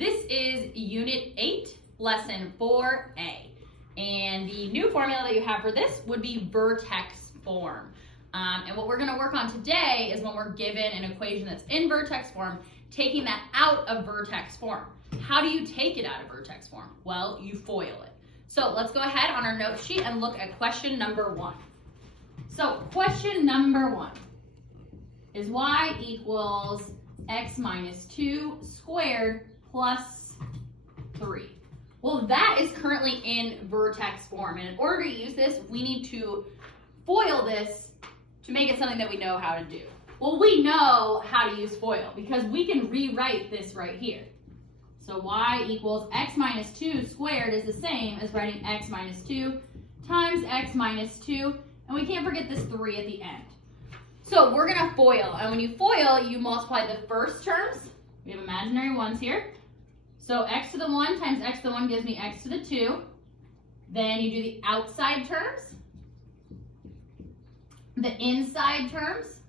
This is Unit 8, Lesson 4A. And the new formula that you have for this would be vertex form. And what we're going to work on today is when we're given an equation that's in vertex form, taking that out of vertex form. How do you take it out of vertex form? Well, you FOIL it. So let's go ahead on our note sheet and look at question number 1. So question number 1 is y equals x minus 2 squared plus 3. Well, that is currently in vertex form. And in order to use this, we need to FOIL this to make it something that we know how to do. Well, we know how to use FOIL because we can rewrite this right here. So y equals x minus 2 squared is the same as writing x minus 2 times x minus 2. And we can't forget this 3 at the end. So we're going to FOIL. And when you FOIL, you multiply the first terms. We have imaginary ones here. So x to the 1 times x to the 1 gives me x to the 2. Then you do the outside terms, the inside terms,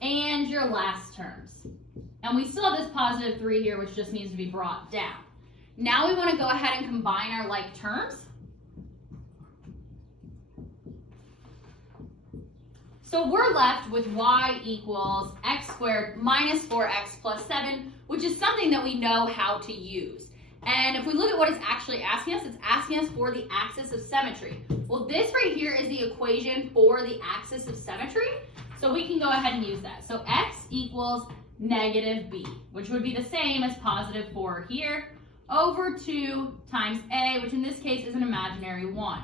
and your last terms. And we still have this positive 3 here, which just needs to be brought down. Now we want to go ahead and combine our like terms. So we're left with y equals x squared minus 4x plus 7, which is something that we know how to use. And if we look at what it's actually asking us, it's asking us for the axis of symmetry. Well, this right here is the equation for the axis of symmetry, so we can go ahead and use that. So x equals negative b, which would be the same as positive 4 here, over 2 times a, which in this case is an imaginary 1.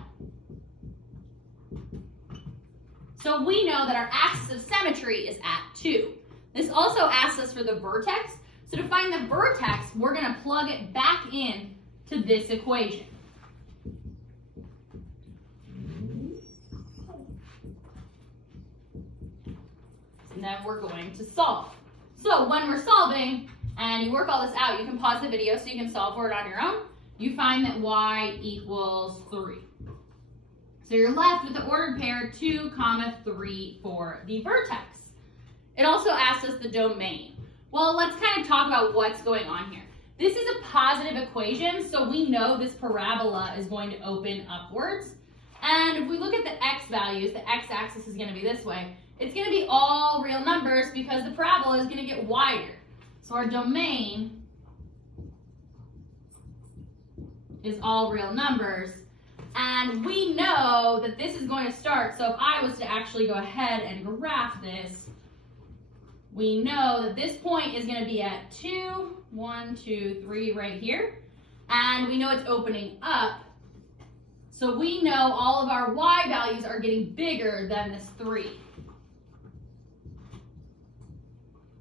So we know that our axis of symmetry is at 2. This also asks us for the vertex. So to find the vertex, we're going to plug it back in to this equation. And then we're going to solve. So when we're solving, and you work all this out, you can pause the video so you can solve for it on your own. You find that y equals 3. So you're left with the ordered pair 2, 3 for the vertex. It also asks us the domain. Well, let's kind of talk about what's going on here. This is a positive equation, so we know this parabola is going to open upwards. And if we look at the x values, the x-axis is going to be this way. It's going to be all real numbers because the parabola is going to get wider. So our domain is all real numbers. And we know that this is going to start, so if I was to actually go ahead and graph this, we know that this point is going to be at 2, 1, 2, 3 right here. And we know it's opening up. So we know all of our y values are getting bigger than this 3.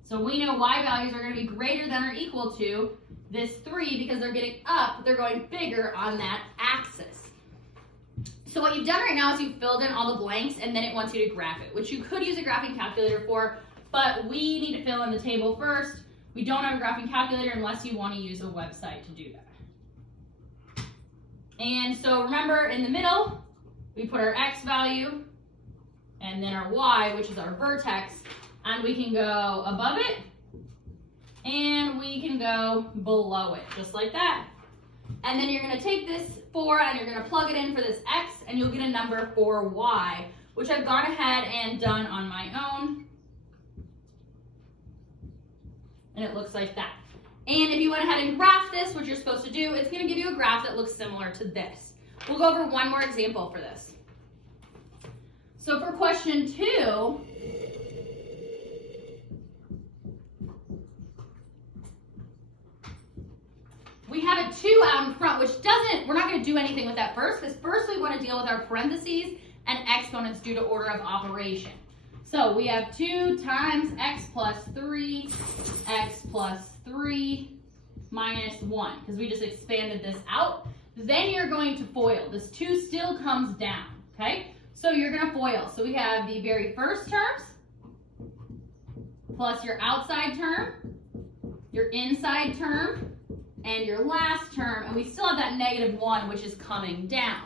So we know y values are going to be greater than or equal to this 3 because they're getting up, they're going bigger on that axis. So what you've done right now is you've filled in all the blanks and then it wants you to graph it, which you could use a graphing calculator for, but we need to fill in the table first. We don't have a graphing calculator unless you want to use a website to do that. And so remember, in the middle, we put our x value and then our y, which is our vertex, and we can go above it and we can go below it, just like that. And then you're going to take this 4 and you're going to plug it in for this x, and you'll get a number for y, which I've gone ahead and done on my own. And it looks like that. And if you went ahead and graph this, what you're supposed to do, it's going to give you a graph that looks similar to this. We'll go over one more example for this. So for question 2, we have a 2 out in front, which we're not going to do anything with that first, because first we want to deal with our parentheses and exponents due to order of operation. So we have 2 times x plus 3, x plus 3 minus 1, because we just expanded this out. Then you're going to FOIL. This 2 still comes down, okay? So you're going to FOIL. So we have the very first terms plus your outside term, your inside term, and your last term, and we still have that negative 1, which is coming down.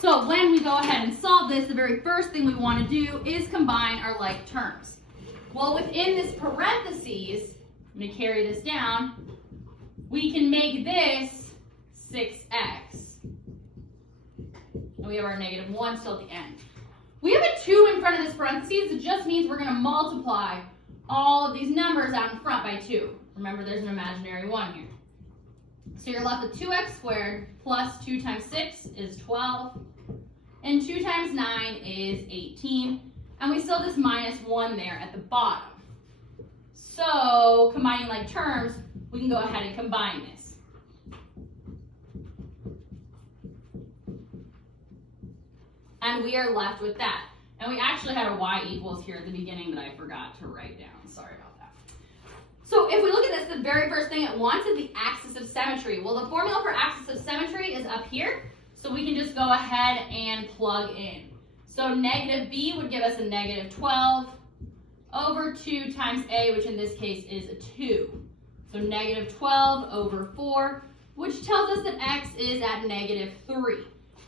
So when we go ahead and solve this, the very first thing we want to do is combine our like terms. Well, within this parentheses, I'm going to carry this down, we can make this 6x. And we have our negative 1 still at the end. We have a 2 in front of this parentheses. It just means we're going to multiply all of these numbers out in front by 2. Remember, there's an imaginary 1 here. So you're left with 2x squared plus 2 times 6 is 12. And 2 times 9 is 18. And we still have this minus 1 there at the bottom. So, combining like terms, we can go ahead and combine this. And we are left with that. And we actually had a y equals here at the beginning that I forgot to write down. Sorry about that. So if we look at this, the very first thing it wants is the axis of symmetry. Well, the formula for axis of symmetry is up here. So we can just go ahead and plug in. So negative b would give us a negative 12 over 2 times a, which in this case is a 2. So negative 12 over 4, which tells us that x is at negative 3.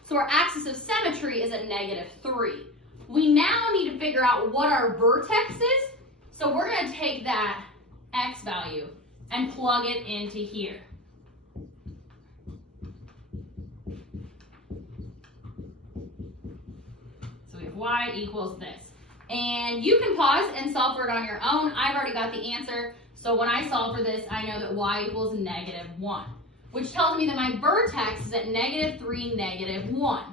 So our axis of symmetry is at negative 3. We now need to figure out what our vertex is. So we're going to take that x value and plug it into here. So we have y equals this. And you can pause and solve for it on your own. I've already got the answer. So when I solve for this, I know that y equals negative 1, which tells me that my vertex is at negative 3, negative 1.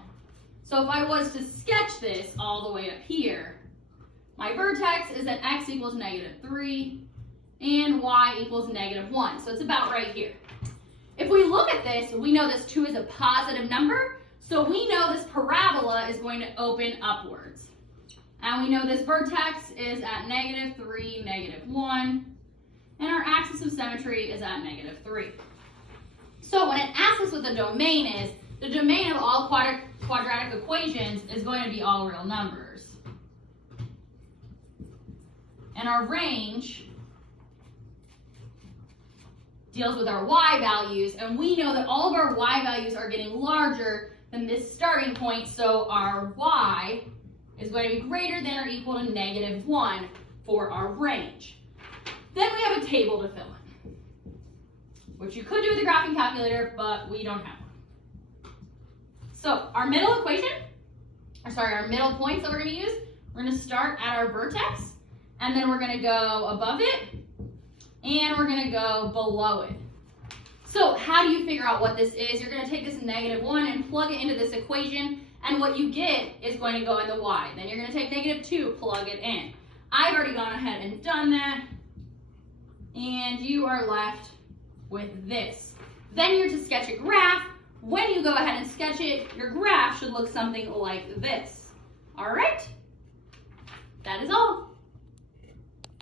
So if I was to sketch this all the way up here, my vertex is that x equals negative 3 and y equals negative 1. So it's about right here. If we look at this, we know this 2 is a positive number, so we know this parabola is going to open upwards. And we know this vertex is at negative 3, negative 1, and our axis of symmetry is at negative 3. So when it asks us what the domain is, the domain of all quadratic equations is going to be all real numbers. And our range deals with our y values, and we know that all of our y values are getting larger than this starting point, so our y is going to be greater than or equal to negative 1 for our range. Then we have a table to fill in, which you could do with a graphing calculator, but we don't have one. So our middle equation, our middle points that we're going to use, we're going to start at our vertex, and then we're going to go above it, and we're going to go below it. So how do you figure out what this is? You're going to take this negative 1 and plug it into this equation, and what you get is going to go in the y. Then you're going to take negative 2, plug it in. I've already gone ahead and done that, and you are left with this. Then you're to sketch a graph. When you go ahead and sketch it, your graph should look something like this. All right?